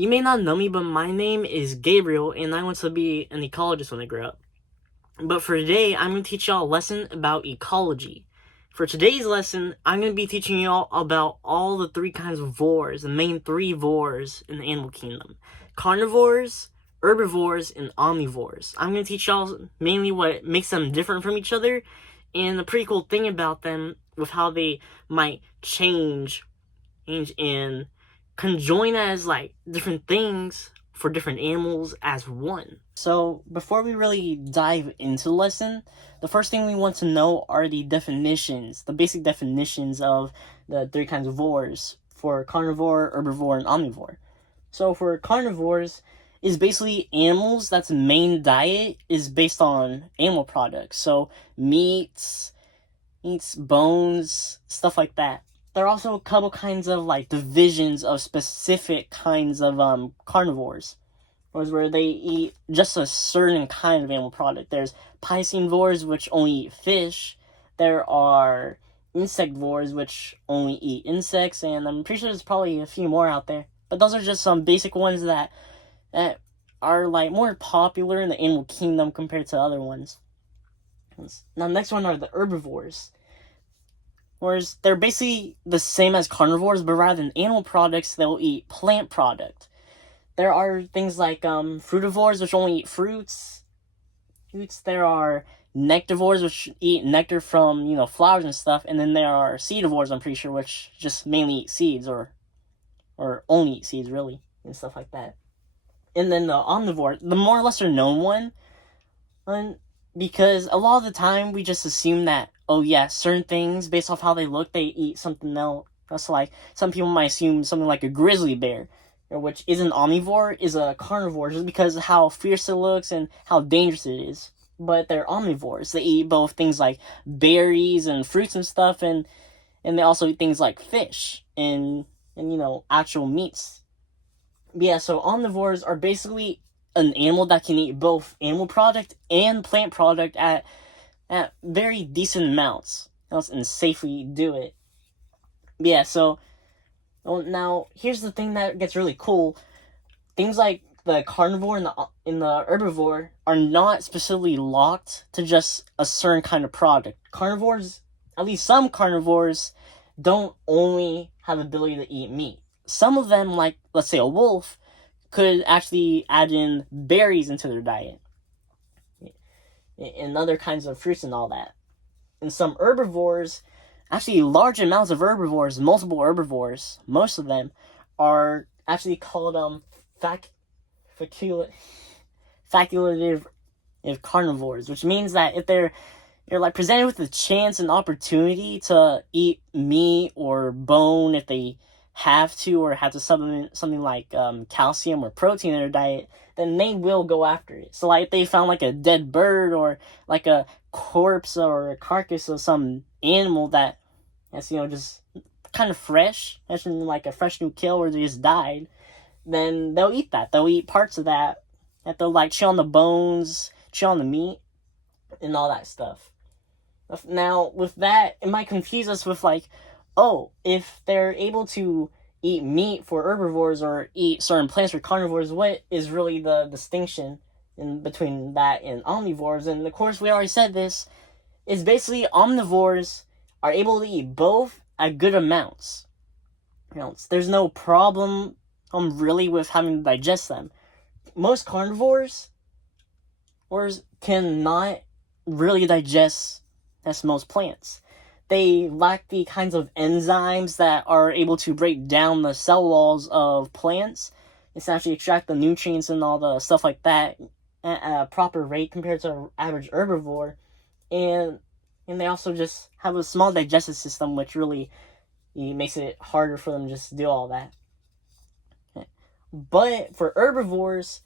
You may not know me, but my name is Gabriel, and I want to be an ecologist when I grow up. But for today, I'm going to teach y'all a lesson about ecology. For today's lesson, I'm going to be teaching y'all about all the three kinds of vores, the main three vores in the animal kingdom. Carnivores, herbivores, and omnivores. I'm going to teach y'all mainly what makes them different from each other, and the pretty cool thing about them with how they might change and conjoin as like different things for different animals as one. So before we really dive into the lesson, the first thing we want to know are the definitions, the basic definitions of the three kinds of vores for carnivore, herbivore, and omnivore. So for carnivores, is basically animals that's main diet is based on animal products. So meats, bones, stuff like that. There are also a couple kinds of like divisions of specific kinds of carnivores, where they eat just a certain kind of animal product. There's piscivores, which only eat fish. There are insectivores, which only eat insects, and I'm pretty sure there's probably a few more out there. But those are just some basic ones that are like more popular in the animal kingdom compared to other ones. Now, the next one are the herbivores. Whereas they're basically the same as carnivores, but rather than animal products, they'll eat plant product. There are things like frutivores, which only eat fruits. There are nectivores, which eat nectar from, flowers and stuff. And then there are seedivores, I'm pretty sure, which just mainly eat seeds or only eat seeds, really, and stuff like that. And then the omnivore, the more lesser known one, because a lot of the time we just assume that, oh yeah, certain things, based off how they look, they eat something else. That's like, some people might assume something like a grizzly bear, which is an omnivore, is a carnivore, just because of how fierce it looks and how dangerous it is. But they're omnivores. They eat both things like berries and fruits and stuff, and they also eat things like fish and actual meats. But yeah, so omnivores are basically an animal that can eat both animal product and plant product at very decent amounts and safely do it. Yeah, so now here's the thing that gets really cool. Things like the carnivore and the herbivore are not specifically locked to just a certain kind of product. Carnivores, at least some carnivores, don't only have the ability to eat meat. Some of them, like let's say a wolf, could actually add in berries into their diet and other kinds of fruits and all that. And some herbivores, actually large amounts of herbivores, multiple herbivores, most of them are actually called facultative carnivores, which means that if you're like presented with a chance and opportunity to eat meat or bone, if they have to or have to supplement something like calcium or protein in their diet, then they will go after it. So like if they found like a dead bird or like a corpse or a carcass of some animal that's just kind of fresh, as in like a fresh new kill where they just died, then they'll eat that. They'll eat parts of that they'll like chew on the bones, chew on the meat, and all that stuff. Now with that, it might confuse us with like, oh, if they're able to eat meat for herbivores or eat certain plants for carnivores, what is really the distinction in between that and omnivores? And of course, we already said this, is basically omnivores are able to eat both at good amounts. There's no problem really with having to digest them. Most carnivores cannot really digest as most plants. They lack the kinds of enzymes that are able to break down the cell walls of plants and actually extract the nutrients and all the stuff like that at a proper rate compared to an average herbivore. And they also just have a small digestive system, which really makes it harder for them to just do all that. But for herbivores,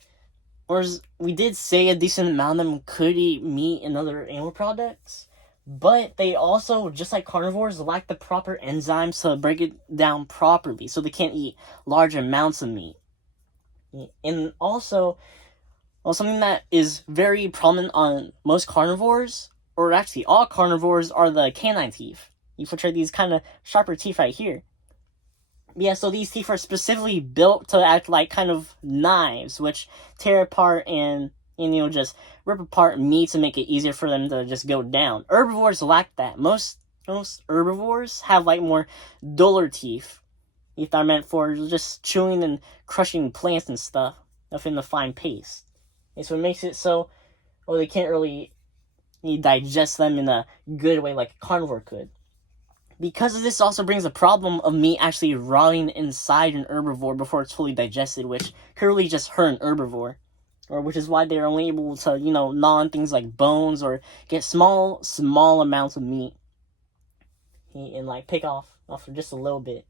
we did say a decent amount of them could eat meat and other animal products, but they also, just like carnivores, lack the proper enzymes to break it down properly, so they can't eat large amounts of meat. And also, something that is very prominent on most carnivores, or actually all carnivores, are the canine teeth. You portray these kind of sharper teeth right here. Yeah, so these teeth are specifically built to act like kind of knives, which tear apart and just rip apart meats and make it easier for them to just go down. Herbivores lack that. Most herbivores have like more duller teeth. Teeth are meant for just chewing and crushing plants and stuff within the fine paste. And so it makes it so, well, they can't really digest them in a good way like a carnivore could. Because of this also brings a problem of meat actually rotting inside an herbivore before it's fully digested, which could really just hurt an herbivore. Or which is why they're only able to, gnaw on things like bones or get small amounts of meat and like pick off for just a little bit.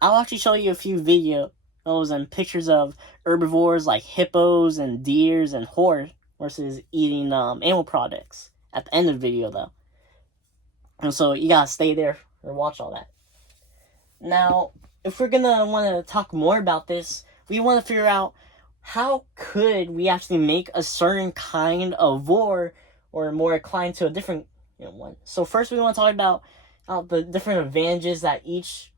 I'll actually show you a few videos and pictures of herbivores like hippos and deers and horses eating animal products at the end of the video though. And so you gotta stay there or watch all that. Now, if we're gonna want to talk more about this, we want to figure out how could we actually make a certain kind of vor or more inclined to a different one. So first we want to talk about the different advantages that each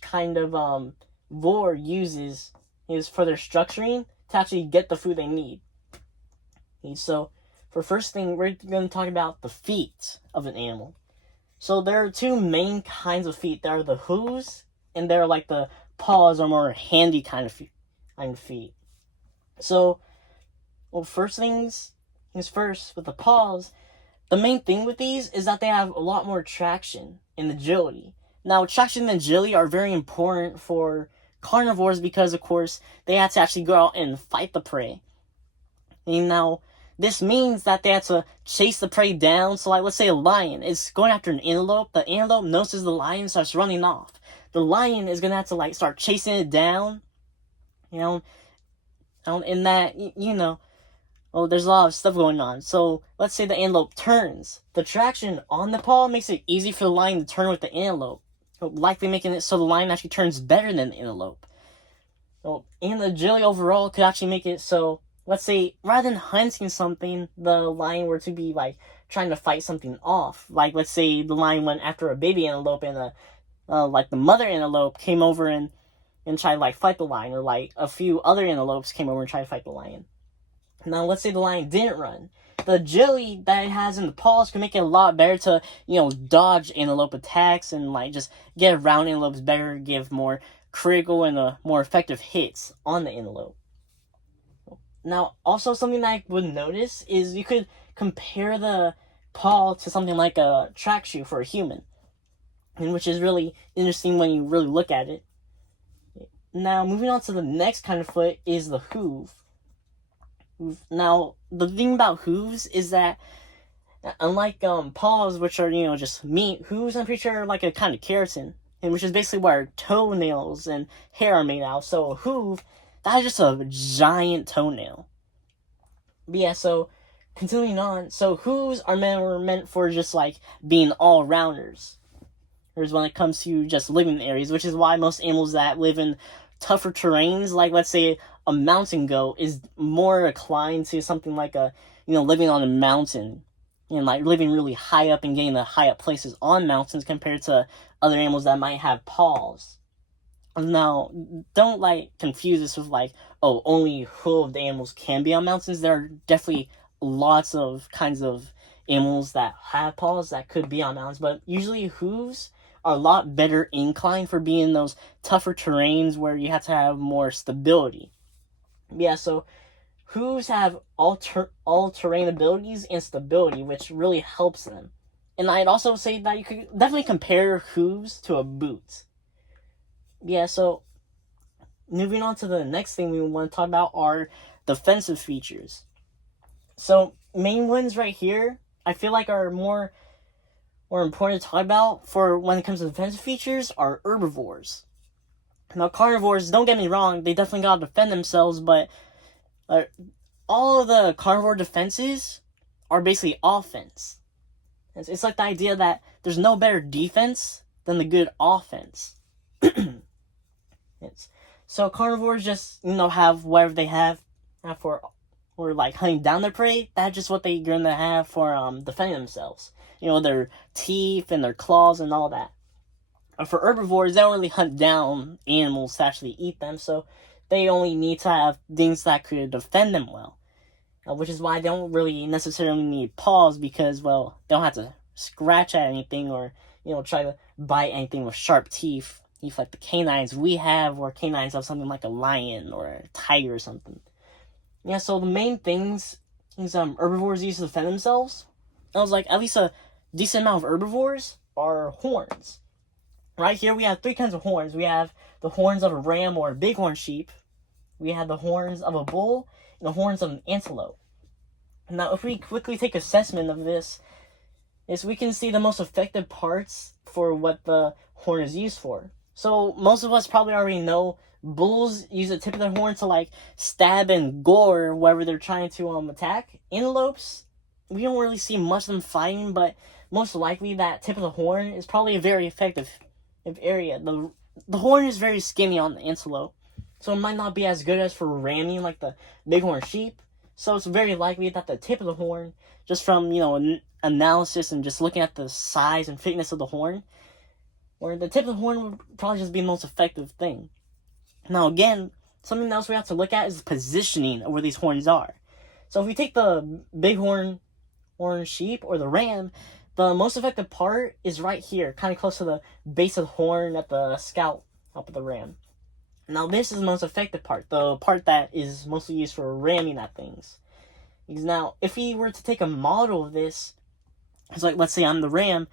kind of vor uses is for their structuring to actually get the food they need. So for first thing, we're going to talk about the feet of an animal. So there are two main kinds of feet. There are the hooves, and they're like the paws or more handy kind of feet. So, well, first things first, with the paws, the main thing with these is that they have a lot more traction and agility. Now, traction and agility are very important for carnivores because, of course, they have to actually go out and fight the prey. And now, this means that they have to chase the prey down. So, like, let's say a lion is going after an antelope. The antelope notices the lion, starts running off. The lion is going to have to, like, start chasing it down. In that, there's a lot of stuff going on. So, let's say the antelope turns. The traction on the paw makes it easy for the lion to turn with the antelope, likely making it so the lion actually turns better than the antelope. And the agility overall could actually make it so, let's say, rather than hunting something, the lion were to be, like, trying to fight something off. Like, let's say the lion went after a baby antelope and, the mother antelope came over and tried to, like, fight the lion. Or, like, a few other antelopes came over and tried to fight the lion. Now, let's say the lion didn't run. The agility that it has in the paws can make it a lot better to, dodge antelope attacks and, like, just get around antelopes better, give more critical and more effective hits on the antelope. Now, also something that I would notice is you could compare the paw to something like a track shoe for a human, and which is really interesting when you really look at it. Now, moving on to the next kind of foot is the hoof. Now, the thing about hooves is that, unlike paws, which are, just meat, hooves, I'm pretty sure, are like a kind of keratin, and which is basically what our toenails and hair are made out of. So a hoof, that is just a giant toenail. But yeah, so continuing on, so hooves are meant for just like being all-rounders. Whereas when it comes to just living areas, which is why most animals that live in tougher terrains, like let's say a mountain goat, is more inclined to something like living on a mountain and like living really high up and getting the high up places on mountains compared to other animals that might have paws. Now, don't like confuse this with like, oh, only hooved animals can be on mountains. There are definitely lots of kinds of animals that have paws that could be on mountains, but usually hooves are a lot better inclined for being in those tougher terrains where you have to have more stability. Yeah, so hooves have all-terrain abilities and stability, which really helps them. And I'd also say that you could definitely compare hooves to a boot. Yeah, so moving on to the next thing we want to talk about are defensive features. So main ones right here, I feel like are more important to talk about for when it comes to defensive features are herbivores. Now carnivores, don't get me wrong, they definitely gotta defend themselves, but all of the carnivore defenses are basically offense. It's like the idea that there's no better defense than the good offense. So carnivores just, have whatever they have for, or like hunting down their prey. That's just what they're gonna have for defending themselves. Their teeth and their claws and all that. For herbivores, they don't really hunt down animals to actually eat them, so they only need to have things that could defend them well. Which is why they don't really necessarily need paws, because, well, they don't have to scratch at anything or, try to bite anything with sharp teeth. Like the canines we have, or canines of something like a lion or a tiger or something. Yeah, so the main things herbivores use to defend themselves, I was like, at least a decent amount of herbivores are horns. Right here we have 3 kinds of horns. We have the horns of a ram or a bighorn sheep. We have the horns of a bull and the horns of an antelope. Now, if we quickly take assessment of this, we can see the most effective parts for what the horn is used for. So most of us probably already know bulls use the tip of their horn to like stab and gore wherever they're trying to attack. Antelopes, we don't really see much of them fighting, but most likely that tip of the horn is probably a very effective area. The horn is very skinny on the antelope, so it might not be as good as for ramming like the bighorn sheep. So it's very likely that the tip of the horn, just from analysis and just looking at the size and thickness of the horn, or the tip of the horn would probably just be the most effective thing. Now again, something else we have to look at is the positioning of where these horns are. So if we take the bighorn sheep or the ram, the most effective part is right here, kind of close to the base of the horn at the scalp up of the ram. Now this is the most effective part, the part that is mostly used for ramming at things. Because now, if we were to take a model of this, it's like, let's say I'm the ram,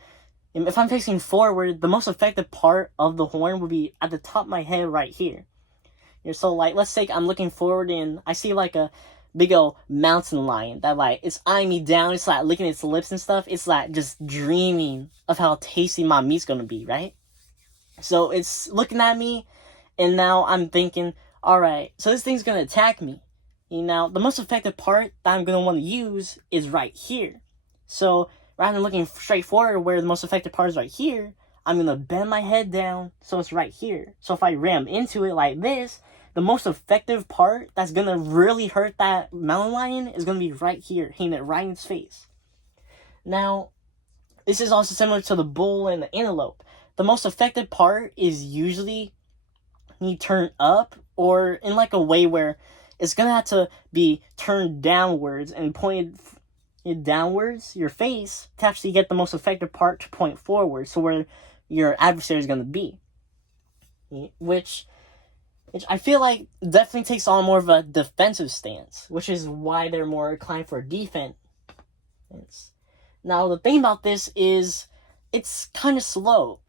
and if I'm facing forward, the most effective part of the horn would be at the top of my head right here. So like, let's say I'm looking forward and I see like a big old mountain lion that like it's eyeing me down, it's like licking its lips and stuff, it's like just dreaming of how tasty my meat's gonna be, right? So it's looking at me, and now I'm thinking, alright, so this thing's gonna attack me. Now, the most effective part that I'm gonna want to use is right here. So rather than looking straight forward where the most effective part is right here, I'm gonna bend my head down so it's right here. So if I ram into it like this, the most effective part that's gonna really hurt that mountain lion is gonna be right here, hitting it right in its face. Now, this is also similar to the bull and the antelope. The most effective part is usually you turn up, or in like a way where it's gonna have to be turned downwards and pointed downwards, your face, to actually get the most effective part to point forward, so where your adversary is gonna be. Which I feel like definitely takes on more of a defensive stance, which is why they're more inclined for defense. Now, the thing about this is, it's kind of slow.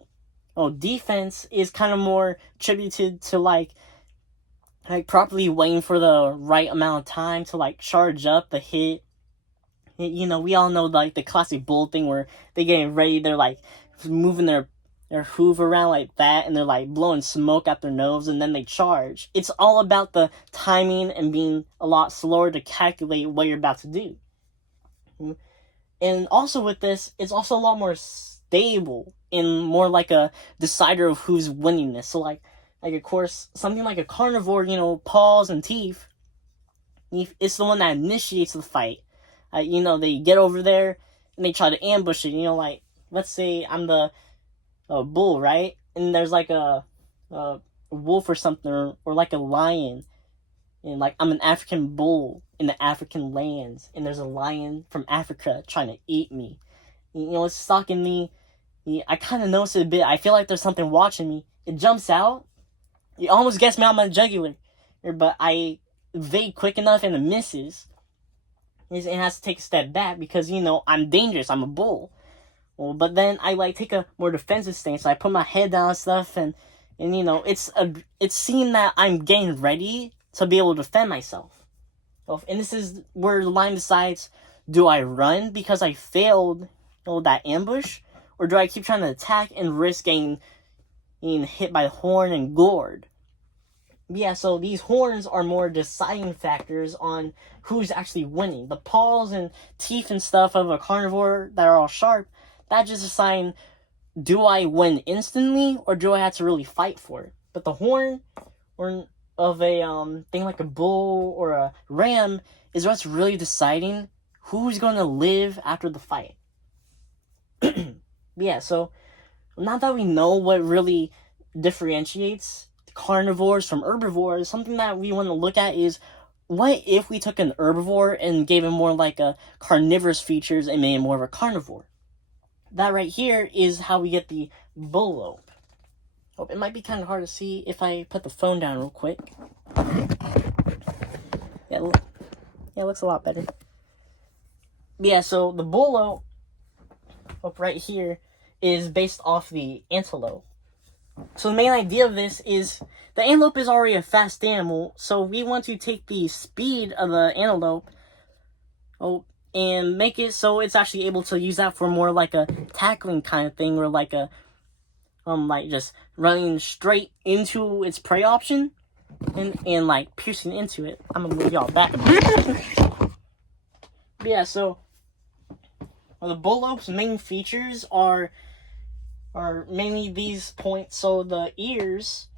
Defense is kind of more attributed to like properly waiting for the right amount of time to like charge up the hit. We all know like the classic bull thing where they getting ready, they're like moving their hoof around like that, and they're like blowing smoke out their nose, and then they charge. It's all about the timing and being a lot slower to calculate what you're about to do. And also with this, it's also a lot more stable and more like a decider of who's winning this. So like of course, something like a carnivore, paws and teeth, it's the one that initiates the fight. They get over there and they try to ambush it. Like, let's say I'm the bull, right? And there's like a wolf or something, or like a lion. And like, I'm an African bull in the African lands, and there's a lion from Africa trying to eat me. It's stalking me. I kind of notice it a bit. I feel like there's something watching me. It jumps out. It almost gets me on my jugular, but I evade quick enough and it misses. It has to take a step back because, I'm dangerous. I'm a bull. Well, but then I like take a more defensive stance. So I put my head down and stuff, and it's seen that I'm getting ready to be able to defend myself. And this is where the line decides: do I run because I failed that ambush, or do I keep trying to attack and risk getting hit by the horn and gored? Yeah, so these horns are more deciding factors on who's actually winning. The paws and teeth and stuff of a carnivore that are all sharp, that just decide, do I win instantly, or do I have to really fight for it? But the horn or of a thing like a bull or a ram is what's really deciding who's going to live after the fight. Yeah, so now that we know what really differentiates carnivores from herbivores, something that we want to look at is, what if we took an herbivore and gave him more like a carnivorous features and made him more of a carnivore? That right here is how we get the bull. Oh, it might be kind of hard to see if I put the phone down real quick. Yeah, it looks a lot better. Yeah, so the bull up right here is based off the antelope. So the main idea of this is the antelope is already a fast animal, so we want to take the speed of the antelope and make it so it's actually able to use that for more like a tackling kind of thing, or like a like just running straight into its prey option and like piercing into it. I'm gonna move y'all back. Yeah, so the bullrope's main features are mainly these points. So the ears,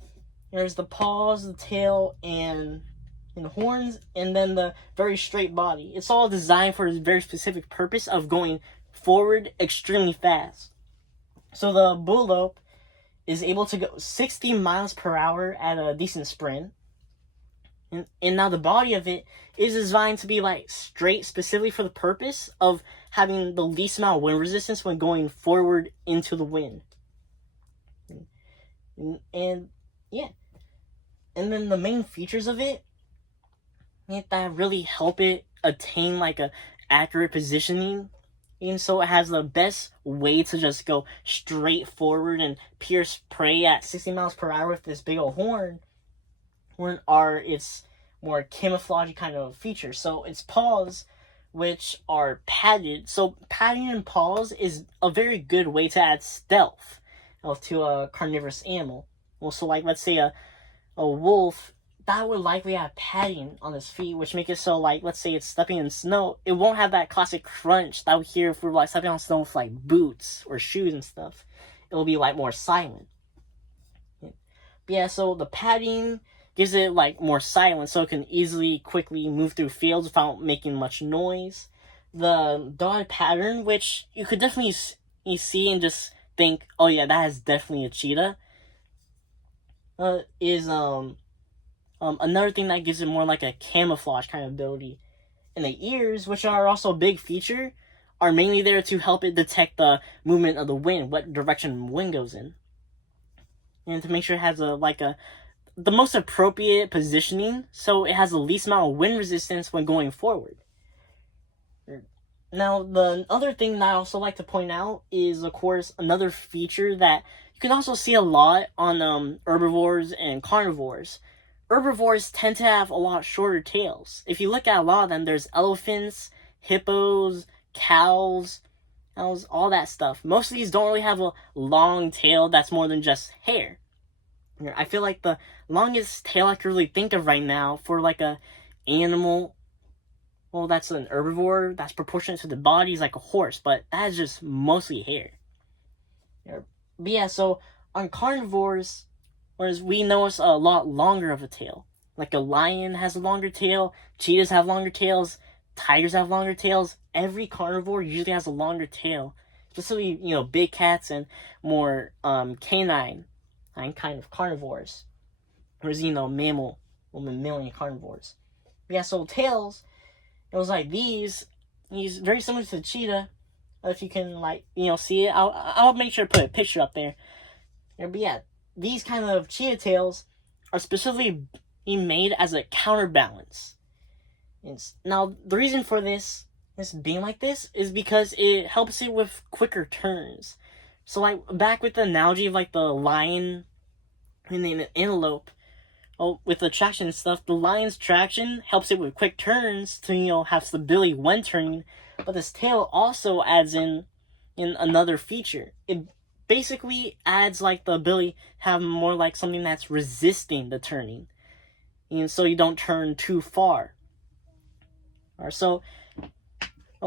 there's the paws, the tail, and horns, and then the very straight body. It's all designed for a very specific purpose of going forward extremely fast. So the bullrope is able to go 60 miles per hour at a decent sprint. And now the body of it is designed to be like straight, specifically for the purpose of having the least amount of wind resistance when going forward into the wind. And yeah. And then the main features of it that really help it attain like a accurate positioning. And so it has the best way to just go straight forward and pierce prey at 60 miles per hour with this big old horn are its more camouflage kind of features. So its paws, which are padded. So padding in paws is a very good way to add stealth to a carnivorous animal. Well, so like let's say a wolf, that would likely have padding on its feet, which make it so like, let's say it's stepping in snow, it won't have that classic crunch that we hear if we're like stepping on snow with like boots or shoes and stuff. It'll be like more silent. Yeah, so the padding gives it like more silence, so it can easily, quickly move through fields without making much noise. The dotted pattern, which you could definitely see and just think, oh yeah, that is definitely a cheetah, is another thing that gives it more like a camouflage kind of ability. And the ears, which are also a big feature, are mainly there to help it detect the movement of the wind, what direction the wind goes in, and to make sure it has the most appropriate positioning, so it has the least amount of wind resistance when going forward. Now, the other thing that I also like to point out is, of course, another feature that you can also see a lot on herbivores and carnivores. Herbivores tend to have a lot shorter tails. If you look at a lot of them, there's elephants, hippos, cows, all that stuff. Most of these don't really have a long tail that's more than just hair. I feel like the longest tail I can really think of right now for like a animal, well, that's an herbivore that's proportionate to the body, is like a horse, but that is just mostly hair. But yeah, so on carnivores, whereas we notice a lot longer of a tail. Like a lion has a longer tail, cheetahs have longer tails, tigers have longer tails. Every carnivore usually has a longer tail. Especially, big cats and more canine kind of carnivores. Whereas, mammalian carnivores. Yeah, so tails, it was like these very similar to the cheetah. If you can, see it, I'll make sure to put a picture up there. But yeah, these kind of cheetah tails are specifically made as a counterbalance. Now, the reason for this being like this is because it helps it with quicker turns. So, like, back with the analogy of, like, the lion and the antelope, with the traction and stuff, the lion's traction helps it with quick turns to, have stability when turning, but this tail also adds in another feature. It basically adds, like, the ability to have more like something that's resisting the turning, so you don't turn too far. So,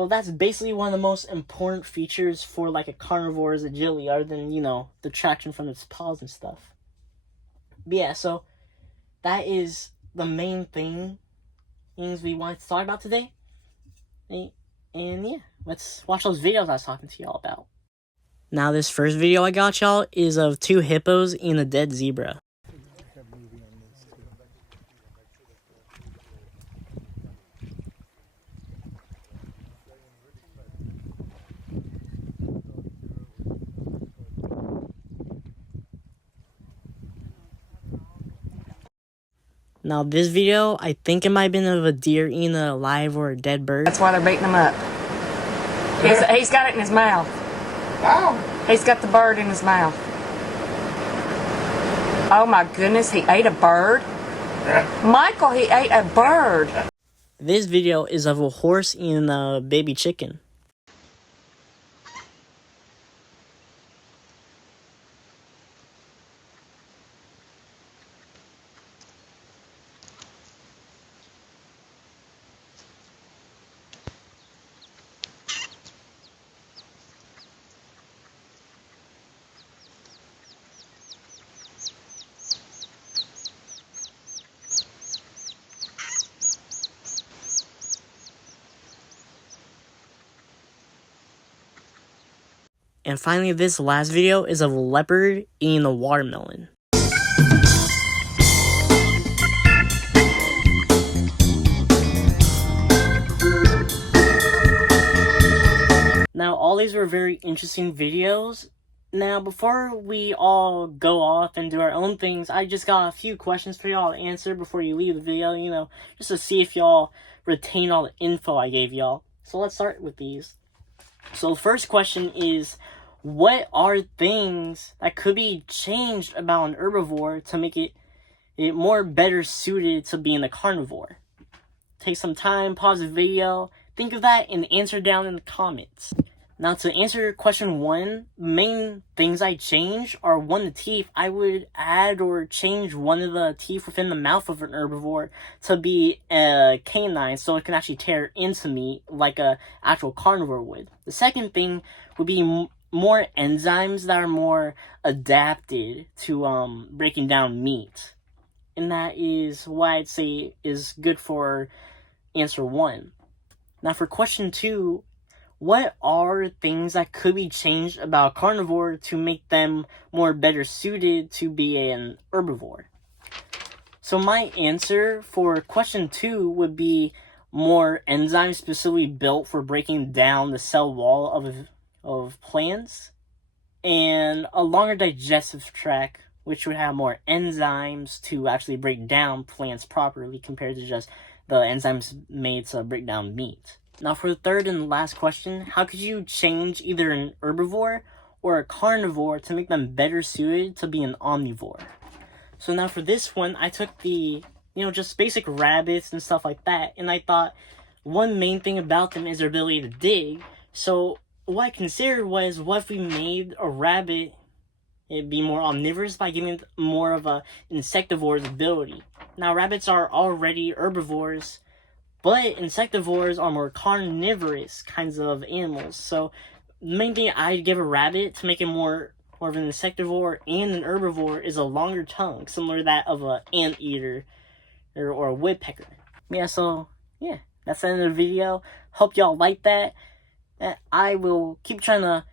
that's basically one of the most important features for, like, a carnivore's agility, other than, the traction from its paws and stuff. But yeah, so that is the main things we wanted to talk about today. And yeah, let's watch those videos I was talking to y'all about. Now this first video I got y'all is of 2 hippos and a dead zebra. Now this video, I think it might have been of a deer eating a live or a dead bird. That's why they're beating him up. He's got it in his mouth. Oh. He's got the bird in his mouth. Oh my goodness, he ate a bird? Michael, he ate a bird. This video is of a horse eating a baby chicken. And finally, this last video is of a leopard eating a watermelon. Now, all these were very interesting videos. Now, before we all go off and do our own things, I just got a few questions for y'all to answer before you leave the video, you know, just to see if y'all retain all the info I gave y'all. So let's start with these. So the first question is, what are things that could be changed about an herbivore to make it more better suited to being a carnivore? Take some time, pause the video, think of that, and answer down in the comments. Now, to answer question 1, main things I change are 1, the teeth. I would add or change one of the teeth within the mouth of an herbivore to be a canine, so it can actually tear into meat like a actual carnivore would. The second thing would be more enzymes that are more adapted to breaking down meat. And that is what I'd say is good for answer 1. Now for question 2, what are things that could be changed about carnivore to make them more better suited to be an herbivore? So my answer for question 2 would be more enzymes specifically built for breaking down the cell wall of plants, and a longer digestive tract, which would have more enzymes to actually break down plants properly compared to just the enzymes made to break down meat. Now for the third and last question, how could you change either an herbivore or a carnivore to make them better suited to be an omnivore? So now for this one, I took the, just basic rabbits and stuff like that, and I thought one main thing about them is their ability to dig. So what I considered was, what if we made a rabbit it'd be more omnivorous by giving it more of a insectivore's ability. Now rabbits are already herbivores, but insectivores are more carnivorous kinds of animals. So the main thing I'd give a rabbit to make it more of an insectivore and an herbivore is a longer tongue, similar to that of an anteater or a woodpecker. That's the end of the video. Hope y'all like that. I will keep trying to,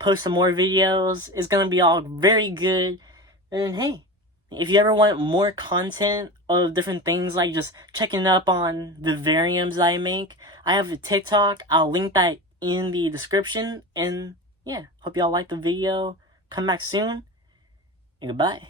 post some more videos. It's gonna be all very good. And hey, if you ever want more content of different things, like just checking up on the vivariums that I make, I have a TikTok. I'll link that in the description. And yeah, hope y'all like the video. Come back soon, and goodbye.